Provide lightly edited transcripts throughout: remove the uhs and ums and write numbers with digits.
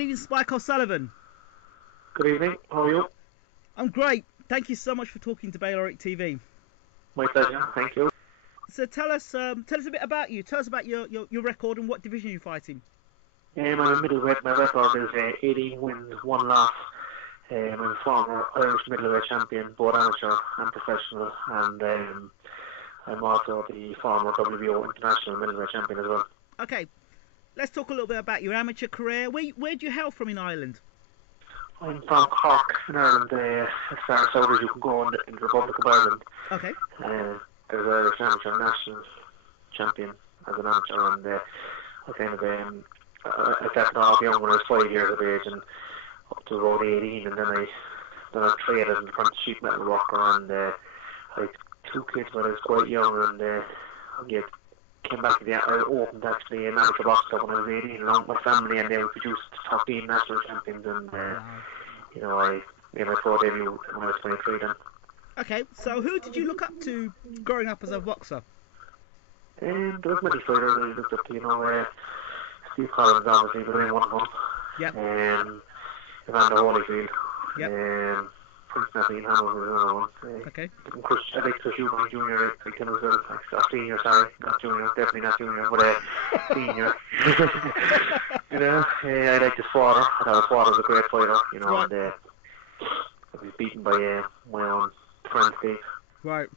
Good evening, Spike O'Sullivan. Good evening. How are you? I'm great. Thank you so much for talking to Bayloric TV. My pleasure. Thank you. So tell us a bit about you. Tell us about your record and what division you're fighting. I'm a middleweight. My record is 18 wins, 1 loss. I'm a former Irish middleweight champion, both amateur and professional, and I'm also the former WBO international middleweight champion as well. Okay, let's talk a little bit about your amateur career. Where do you hail from in Ireland? I'm from Cork in Ireland, as far south as you can go in the Republic of Ireland. Okay. There's Irish amateur national champion as an amateur, and I kind of I started off young when I was 5 years of age and up to about 18, and then I trained as an apprentice sheet metal worker, and I had 2 kids when I was quite young, and I came back to I opened actually an amateur box club when I was 18 along with my family, and they produced 13 national champions, and I made my pro debut when I was 23 then. Okay, so who did you look up to growing up as a boxer? There was many fighters I looked up to, Steve Collins obviously was one of them. Yep. Evander Holyfield. Yep. Prince Nathaniel Hamill was another one. Okay. I like Chris Eubankjnr, I think as well. Senior, sorry, not junior, definitely not junior, but senior. I like his father. I thought his father was a great fighter, Right. and I was beaten by my own friend Steve. Right.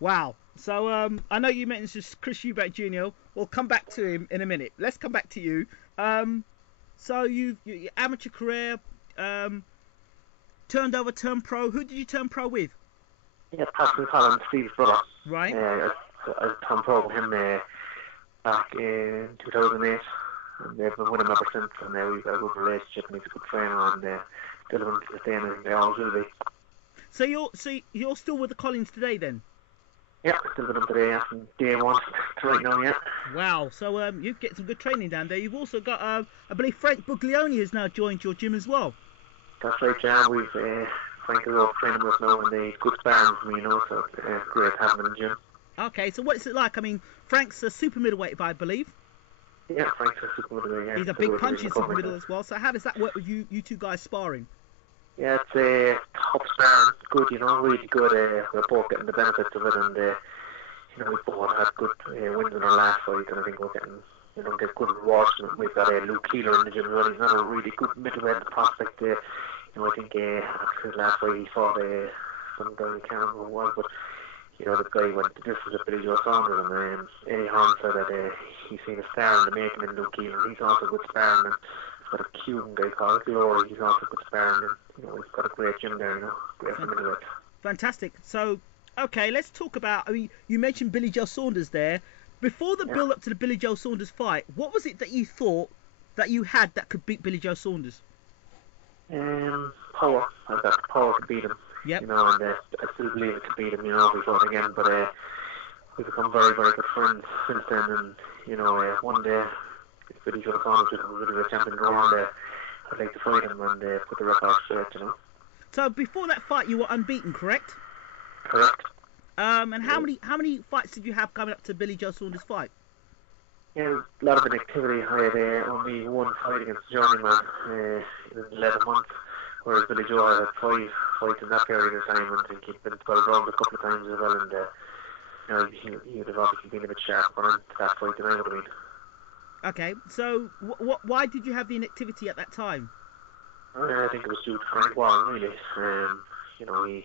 Wow. So I know you mentioned Chris Eubank Jr. We'll come back to him in a minute. Let's come back to you. So your amateur career, turned pro. Who did you turn pro with? Yeah, Patrick Collins, Steve's brother. Right. I turned pro with him back in 2008, and they've been with him ever since, and we've got a good relationship, and he's a good trainer, and still going to sustain it, and they always will be. So you're still with the Collins today then? Yeah, still with them today, from day one to right now, yeah. Wow, so you get some good training down there. You've also got, I believe Frank Buglioni has now joined your gym as well. That's right, yeah. We've Frank is all training with us now, and they good sparring for me, so it's great having him in the gym. Okay, so what's it like? I mean, Frank's a super middleweight, I believe. Yeah, Frank's a super middleweight, yeah. He's a big punching super middle as well. So how does that work with you two guys sparring? Yeah, it's top sparring, good, really good. We're both getting the benefits of it, and we both had good wins in our last fight, and I think we're getting, get good rewards from it. We've got Luke Keeler in the gym as well. He's not a really good middleweight prospect. I think after his last fight he fought some guy, I can't remember who it was, but the guy went the distance with Billy Joe Saunders, and Eddie Horn said that he's seen a star in the making in Luke Keeler. He's also good sparring, and he's got a Cuban guy called Glory. He's also good sparring, and we've got a great gym there, great for middleweight. Fantastic. So, okay, let's talk about, I mean, you mentioned Billy Joe Saunders there. Before the build up to the Billy Joe Saunders fight, what was it that you thought that you had that could beat Billy Joe Saunders? Power. I've got the power to beat him. Yep. And I still believe it could beat him, if we fought again, but we've become very, very good friends since then, and one day, if Billy Joe Saunders was a middleweight champion around there, I'd like to fight him and put the record straight, So before that fight you were unbeaten, correct? Correct. And how many fights did you have coming up to Billy Joe Saunders' fight? Yeah, a lot of activity. I had only one fight against Journeyman in 11 months, whereas Billy Joe had 5 fights in that period of time, and I think he'd been got around a couple of times as well, and he would have obviously been a bit sharper into that fight than I would have been. Okay, so why did you have the inactivity at that time? I think it was due to Frank Warren, really. He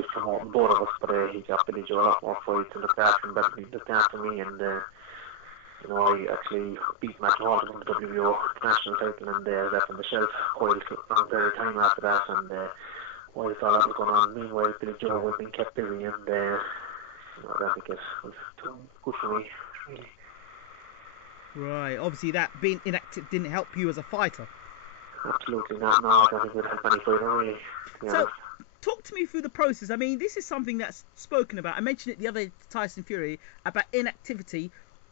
was promoting both of us, but he got Billy Joe a lot more fights and looked after him better than he looked after me, and I actually beat Matt Hall to win the WBO national title, and left on the shelf quite a long period of time after that, and while all that was going on, meanwhile Billy Joe was being kept busy, and I don't think it was too good for me, really. Right, obviously that being inactive didn't help you as a fighter. Absolutely not, no, I don't think it would help any fighter, really. So, talk to me through the process. I mean, this is something that's spoken about. I mentioned it the other day to Tyson Fury about inactivity.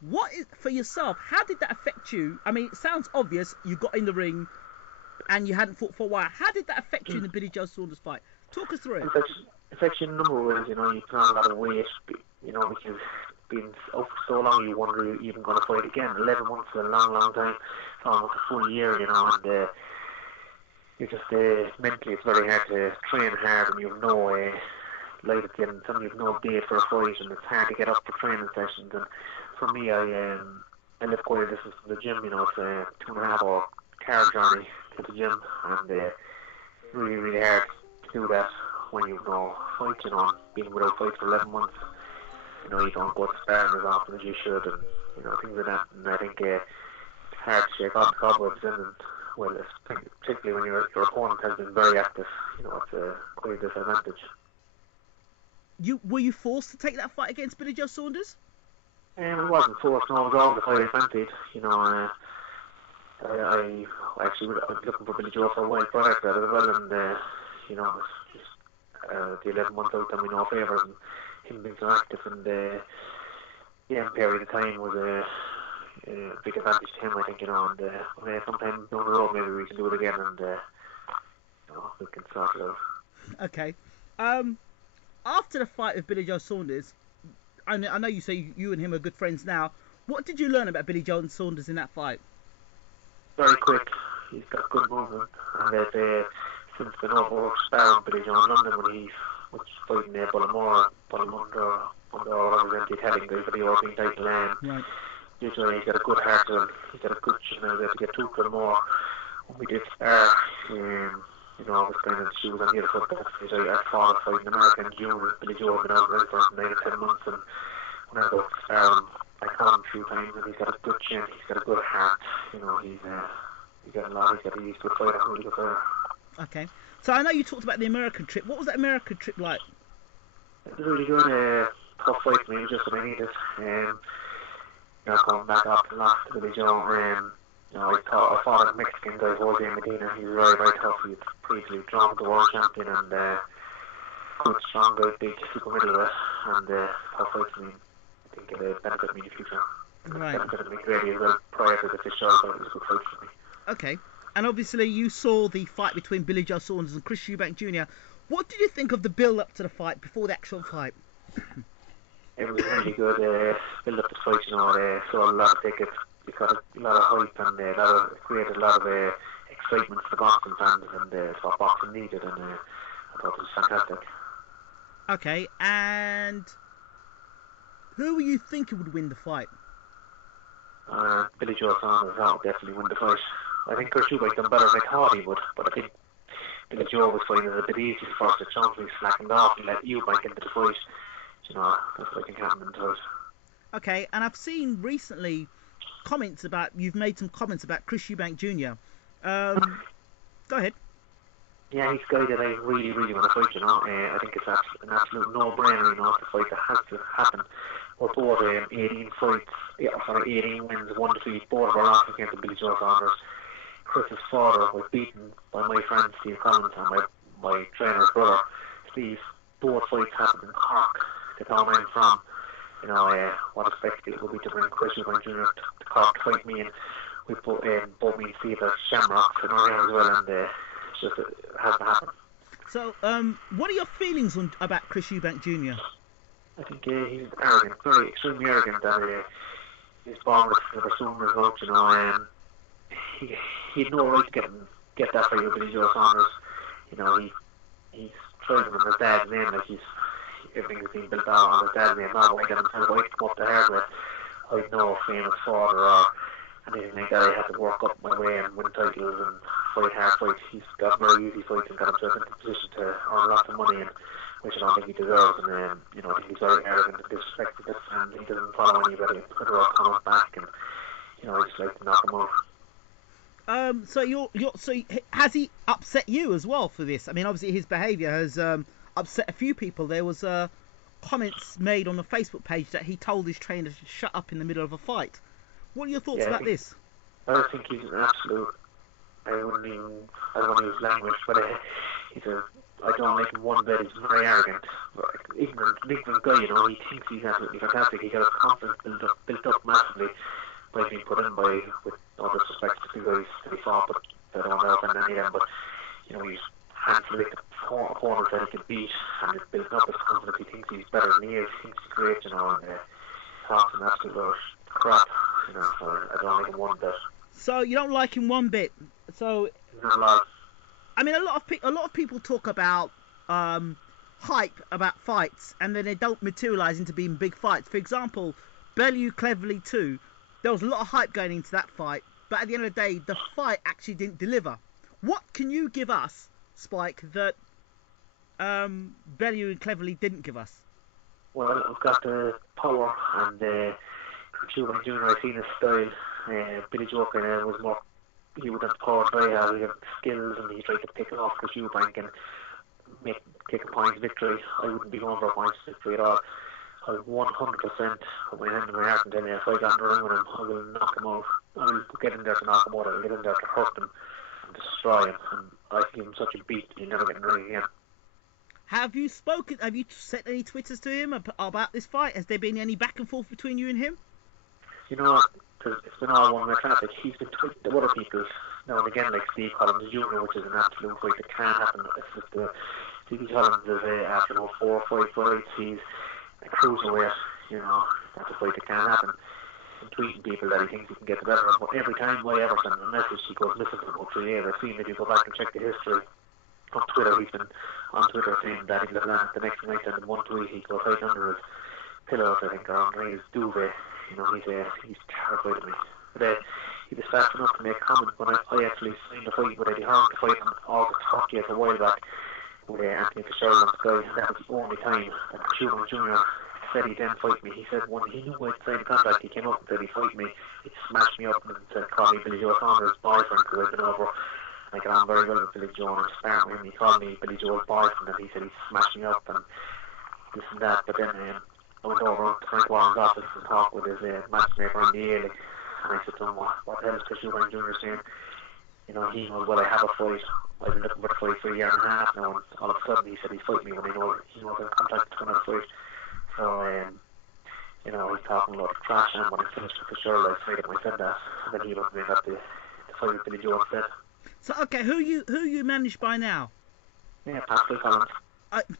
What is, for yourself, how did that affect you? I mean, it sounds obvious, you got in the ring and you hadn't fought for a while. How did that affect you in the Billy Joe Saunders fight? Talk us through it. It affects you in a number of ways, you put on a lot of weight, because been out for so long, you wonder you're even going to fight again. 11 months is a long, long time. It's almost a full year, you know, and you just mentally it's very hard to train hard, and you have no light at the end. Some you have no date for a fight, and it's hard to get up for training sessions. And for me, I live quite a distance from the gym. You know, it's a 2.5 hour car journey to the gym, and really, really hard to do that when you've no fight. You know, and being without fight for 11 months. You know, you don't go to sparring as often as you should, and you know, things like that. And I think it's hard to shake off the cobwebs in, and well, particularly when your opponent has been very active, you know, it's quite a disadvantage. Were you forced to take that fight against Billy Joe Saunders? It wasn't forced, no, it was always the fight I fancied. You know, I actually was looking for Billy Joe for a while prior to that as well, and you know, the 11 months out done me no favours, and him being so active, and period of time was a big advantage to him, I think, you know, and sometime down the road maybe we can do it again, and you know, we can sort it out. Okay. After the fight with Billy Joe Saunders, I know you say you and him are good friends now. What did you learn about Billy Joe Saunders in that fight? Very quick. He's got good movement, and they've since been over sparring Billy Joe in London when he was fighting Bullimore under whatever the Italian guy for the European title. Right. Usually he's got a good heart to him. He's got a good chin. I was able to get 2 or more when we did spar. You know, I was kind of, she was on the other foot. I fought a fight in America in June with Billy Joe. I've been out there for 9 or 10 months, and when I go to spar him, I caught him a few times, and he's got a good chin. He's got a good heart. You know, he's got a lot. He's a good fighter, really good fighter. Okay. So I know you talked about the American trip. What was that American trip like? It was really good. Tough fight for me, just what I needed. You know, coming back after the last to Billy Joe, you know, I fought a Mexican guy, Jose Medina. He's very, very tough. He's previously drawn the world champion, and good, strong guy, big, super middleweight, and tough fight for me. I think it'll benefit me in the future. Right. Benefited me greatly as well prior to the fish show. I thought it was a good fight for me. Okay. And obviously you saw the fight between Billy Joe Saunders and Chris Eubankjnr. What did you think of the build-up to the fight before the actual fight? It was really good build-up to the fight, you know. Sold a lot of tickets. It got a lot of hype, and created a lot of excitement for the boxing fans, and it's what boxing needed, and I thought it was fantastic. Okay, and who were you thinking would win the fight? Billy Joe Saunders would definitely win the fight. I think Chris Eubank done better than I thought he would, but I think Billy Joe was finding it a bit easy for us to chance me slackened off and let Eubank into the fight. You know, that's what I think happened in the fight. Okay, and I've seen recently you've made some comments about Chris Eubankjnr. Go ahead. Yeah, he's a guy that I really, really want to fight, you know. I think it's an absolute no-brainer, you know, it's a fight that has to happen. We're both 18 wins, 1 defeat. Both of our losses came to Billy Joe Saunders. Chris's father was beaten by my friend Steve Collins and my trainer's brother Steve. Both fights happened in Cork, the town I'm from. You know, what a spectacle it would be to bring Chris Eubankjnr to Cork to fight me, and we both me and Steve at Shamrock in our hands as well, and it's just, it has to happen. So, what are your feelings about Chris Eubankjnr? I think he's arrogant, very extremely arrogant, that he's born with a assumed result, you know. He had no right to get that fight with Billy Joe Saunders. You know, he's trying him on his dad's name, like everything's been built out on his dad's name. Now, when I get himself right to come up the hard way, I had no famous father or anything like that. I had to work up my way and win titles and fight hard fights. He's got very easy fights and got himself into a position to earn lots of money, and which I don't think he deserves. And you know, I think he's very arrogant and disrespectful, and he doesn't follow anybody. Put her come up back, and you know, I just like to knock him off. So has he upset you as well for this? I mean, obviously his behaviour has upset a few people. There was comments made on the Facebook page that he told his trainer to shut up in the middle of a fight. What are your thoughts about this? I think he's an absolute. I don't want to use language, but I don't like him one bit. He's very arrogant, ignorant guy. You know, he thinks he's absolutely fantastic. He got his confidence built up massively by being put in with all disrespect to the guys that he fought, but I don't want to offend any of them. But you know, he's handful of opponents that he can beat, and he's built up his confidence. He thinks he's better than he is. He thinks he's great, you know. And talking absolute crap. You know, so I don't like him one bit. So you don't like him one bit. So Not a lot. I mean, a lot of people talk about hype about fights, and then they don't materialise into being big fights. For example, Bellew Cleverly 2, there was a lot of hype going into that fight, but at the end of the day, the fight actually didn't deliver. What can you give us, Spike, that Bellew and Cleverly didn't give us? Well, I've got the power and Eubankjnr, I've seen his style. Billy Joe kind of was more, he would have power very hard, he had skills, and he tried to pick it off Chris Eubank and take a points victory. I wouldn't be going for a points victory at all. I 100% put my hand in my heart and tell you, if I got in the ring with him, I will knock him out. I will get in there to knock him out, I will get in there to hurt him and destroy him, and I can give him such a beat that he'll never get in the ring again. Have you sent any Twitters to him about this fight? Has there been any back and forth between you and him? You know what? It's been all one-way traffic. He's been tweeting to other people now and again, like Steve Collins Jr., which is an absolute fight that can't happen. It's just Steve Collins is after 4 or 5 fights, he's a cruiserweight. You know, that's a fight that can't happen. And tweeting people that he thinks he can get the better of. But every time I ever send him a message, he goes missing for about 3 years. I've seen if you go back and check the history on Twitter, he's been on Twitter saying that he'll land the next night, and in one tweet he goes right under his pillows, I think, or under his duvet. You know, he's terrified of me. But he was fast enough to make comment when I actually signed a fight with Eddie Hearn to fight on August 30th a while back with Anthony Fitzgerald on Sky, and that was the only time that Eubankjnr said he'd then fight me. He said when he knew I'd signed a contract, he came up and said he'd fight me. He'd smash me up and said, call me Billy Joe Saunders' boyfriend, because I'd been over. I got on very well with Billy Joe and start with him. He called me Billy Joe's boyfriend, and he said he'd smash me up and this and that. But then I went over to Frank Warren's office and talked with his matchmaker on the A-League, and I said to him, what the hell is Chris Eubankjnr saying? You know, he knows, well, I have a fight. I've been looking for a fight for a year and a half now, and all of a sudden he said he'd fight me when he knows I'm contracted to another fight. So, you know, he's talking a lot of trash, and when I finished with Fitzgerald, I said that, and then he went and got the fight with Billy Joe instead. So, okay, who you managed by now? Yeah, Pascal Collins.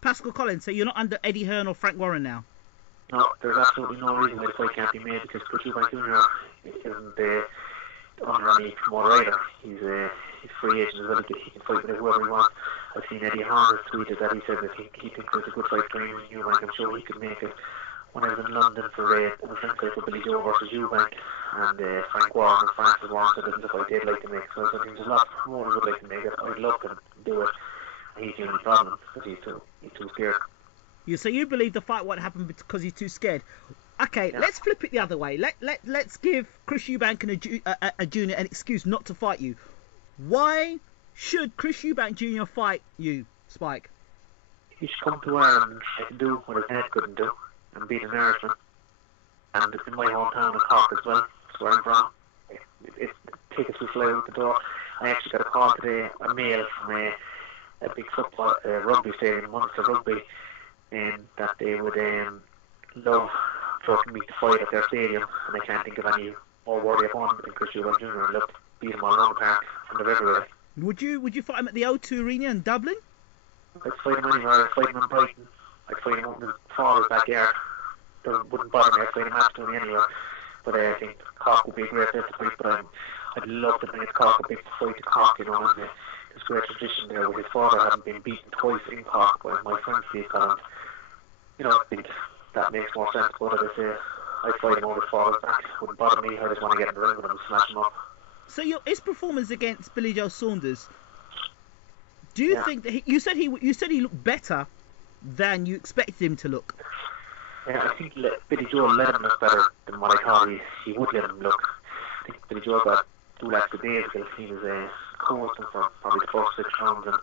Pascal Collins, so you're not under Eddie Hearn or Frank Warren now? No, there's absolutely no reason why the fight can't be made, because Chris Eubankjnr isn't under any promoter either. He's free agent as well. He can fight with whoever he wants. I've seen Eddie Hearn has tweeted that he said that he thinks it's a good fight between Eubank. I'm sure he could make it. When I was in London for the French fight for Billy Joe versus Eubank, and Frank Warren and Francis Warren said this is a fight they'd like to make. So I think there's a lot of promoters would like to make it. I'd love to do it. He's the only problem, because he's too scared. So you believe the fight won't happen because he's too scared? Okay, yeah. Let's flip it the other way. Let's give Chris Eubank a junior an excuse not to fight you. Why should Chris Eubank Jr. fight you, Spike? He should come to Ireland and try to do what his head couldn't do, and beat an Irishman. And it's in my hometown of Cork as well. That's where I'm from. Tickets will fly out the door. I actually got a call today, a mail from a big football rugby stadium, Munster Rugby, and that they would love for me to fight at their stadium, and I can't think of any more worthy opponent than Chris Eubankjnr. I'd love to beat him all around the park, and they're everywhere. Would you fight him at the O2 Arena in Dublin? I'd fight him anywhere. I'd fight him in Brighton. I'd fight him out in his father's backyard. That wouldn't bother me. I'd fight him absolutely anywhere. But I think Cork would be a great place to fight, but I'd love to make Cork a big fight to Cork, you know, and there's great tradition there with his father having been beaten twice in Cork by my friend Steve Collins. You know, I think that makes more sense. But as I say, I'd fight him over his father's back. Wouldn't bother me. I just want to get in the ring with him and smash him up. So his performance against Billy Joe Saunders, do you think that you said he looked better than you expected him to look? Yeah, I think Billy Joe let him look better than what I thought he would let him look. I think Billy Joe got 2 laps a day because he was coasting for probably the first 6 rounds and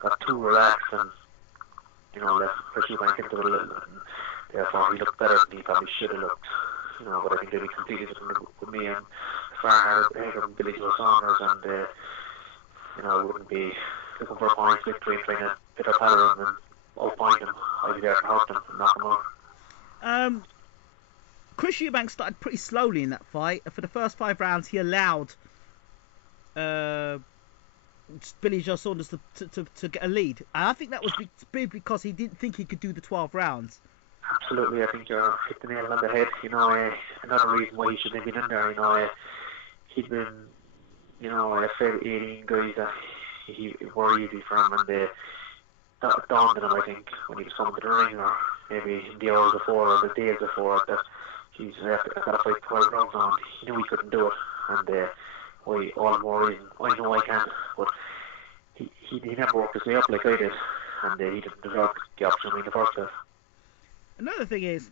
got too relaxed, and you know, let Chris Eubank into it a little bit, and therefore he looked better than he probably should have looked. You know, but I think they'd be completely different with me, and far harder than Billy Joe Saunders, and you know, I wouldn't be looking for a points victory and trying to pitter patter him and outpoint him. I'd be there to hurt him and knock him out. Chris Eubank started pretty slowly in that fight. For the first 5 rounds, he allowed Billy Joe Saunders to get a lead. And I think that was because he didn't think he could do the 12 rounds. Absolutely, I think you're hit the nail on the head. Another reason why he shouldn't have been in there. He'd been, a fair 18 guys that he were easy for him, and that dawned on him, I think, when he was coming to the ring, or maybe in the hours before or the days before, that he's got to fight 12 rounds on. He knew he couldn't do it, and all the more reason. I know I can, but he never worked his way up like I did, and he didn't deserve the opportunity in the first place. Another thing is,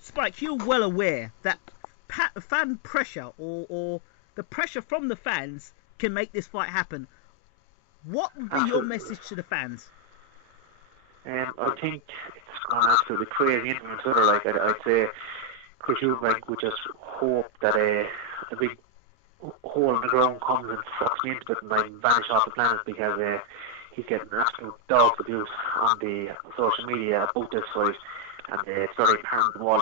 Spike, you're well aware that fan pressure or the pressure from the fans can make this fight happen. What would be your message to the fans? I think it's gone absolutely crazy into Twitter. Like I'd say, Chris Eubank would just hope that a big hole in the ground comes and sucks me into it and I vanish off the planet, because he's getting absolute dog abuse on the social media about this fight, and it's very apparent to all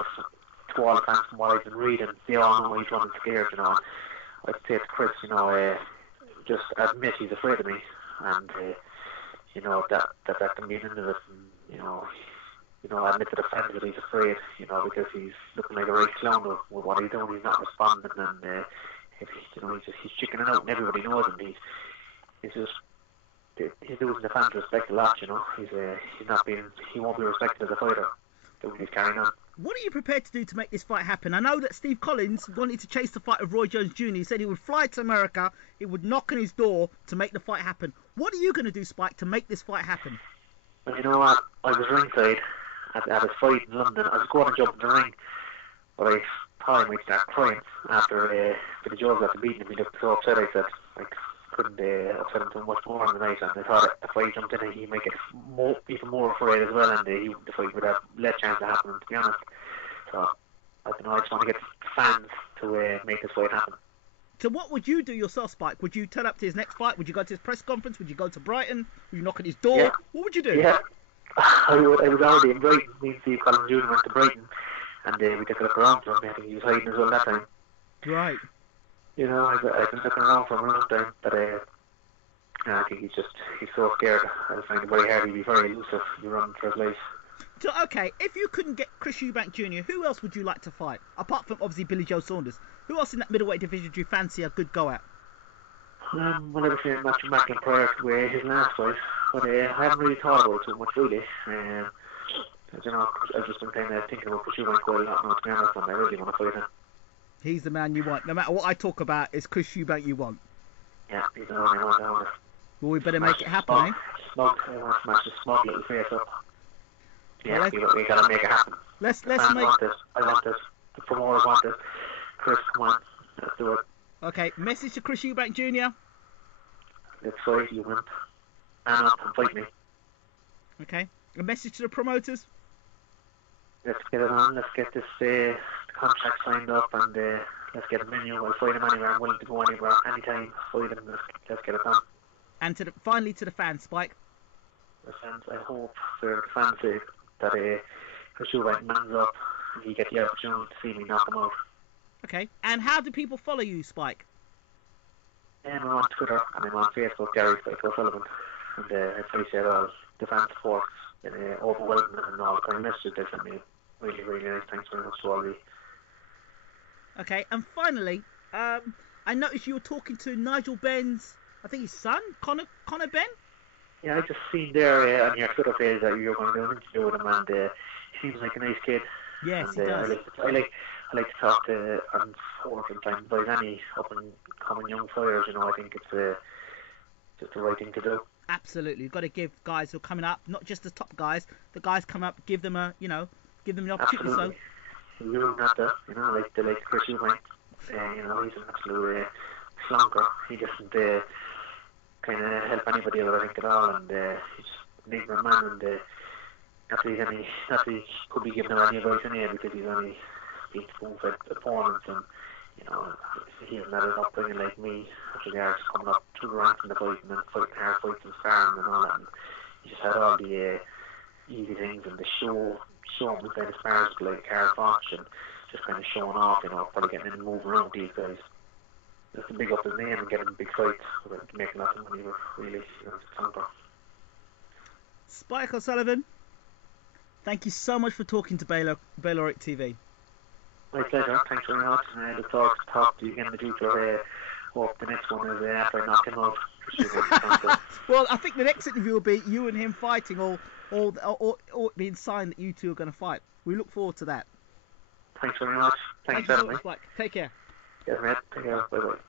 the fans from what I've been reading. They all know he's running scared, I'd say to Chris, just admit he's afraid of me, and that can be an end of it, and admit to the fans that he's afraid, because he's looking like a right clown with what he's doing. He's not responding, and he's chickening out, and everybody knows him. He's losing the fans' respect a lot. He won't be respected as a fighter. He's carrying on. What are you prepared to do to make this fight happen? I know that Steve Collins wanted to chase the fight of Roy Jones Jr. He said he would fly to America, he would knock on his door to make the fight happen. What are you going to do, Spike, to make this fight happen? Well, you know what? I was ringside at his fight in London. I was going to jump in the ring, but I thought I might start crying after the Joes after beating him. He looked so upset. I said I couldn't upset him too much more on the night, and I thought if I jumped in, he might get even more afraid as well, and the fight would have less chance of happening, to be honest. So I don't know. I just want to get fans to make this fight happen. So what would you do yourself, Spike? Would you turn up to his next fight? Would you go to his press conference? Would you go to Brighton? Would you knock on his door? Yeah. What would you do? Yeah, I would. I was already in Brighton. Me and Steve Collins Jr. went to Brighton, and we took a look around for him. I think he was hiding as well that time. Right. I've been looking around for him a long time, but I think he's so scared. I find it very hard. He'd be very elusive. He'd run for his life. So, okay, if you couldn't get Chris Eubank Jr., who else would you like to fight? Apart from, obviously, Billy Joe Saunders. Who else in that middleweight division do you fancy a good go at? Well, I was saying Matthew Macklin prior to his last fight, but I haven't really thought about it too much, really. I've just been kind of thinking about Chris Eubank quite a lot now, to be honest, and I really want to fight him. He's the man you want. No matter what I talk about, it's Chris Eubank you want. Yeah, he's the one I want. Well, we better make it happen, eh? I want to smash his smug little face up. Yeah, we gotta make it happen. Let's make this. I want this. The promoters want this. Chris, come on, let's do it. Okay, message to Chris Eubank Jr. Let's fight, you wimp. Man up and fight me. Okay, a message to the promoters. Let's get it on. Let's get this contract signed up, and let's get a menu. I'll fight him anywhere. I'm willing to go anywhere, anytime. Fight him. Let's get it done. And finally to the fans, Spike. The fans, I hope for the fans' sake that Chris Eubank mans up and he get the opportunity to see me knock him out. Okay, and how do people follow you, Spike? I'm on Twitter and I'm on Facebook, Gary Sullivan, and I appreciate all the fan support and overwhelming and all the kind messages they sent me. Really, really nice. Thanks very much to all of you. Okay, and finally, I noticed you were talking to Nigel Benn's, I think his son, Conor Benn? Yeah, I just seen there on your Twitter page that you were going to do an interview with him, and he seems like a nice kid. Yes, and, he does. I like to talk to sometimes about any up and coming young fighters. I think it's just the right thing to do. Absolutely, you've got to give guys who are coming up, not just the top guys. The guys come up, give them the opportunity. Absolutely. So you not that, like Chris Eubank. He's an absolute slunker. He doesn't kind of help anybody else, I think, at all, and he's just an ignorant man, and not that he could be given any advice anyway, because he's only beat spoon-fed opponents, and he hasn't had an upbringing like me, after the arts coming up through the ranks in the fight, and then fighting hard fights and sparring and all that, and he just had all the easy things, and the show him with the spars like Carl Fox, and just kind of showing off, probably getting in and moving around these guys. Just to big up his name and get him big fights, making lots of money, really, Spike Sullivan, Thank you so much for talking to Bayloric TV. My pleasure. Thanks very much. And I look forward to talk to you again in the future. Hope the next one is after I knock him out. Well, I think the next interview will be you and him fighting, or it being signed that you two are going to fight. We look forward to that. Thanks very much. Thanks, Thank you so much, Mike. Take care. Yeah, mate. Take care. Bye-bye.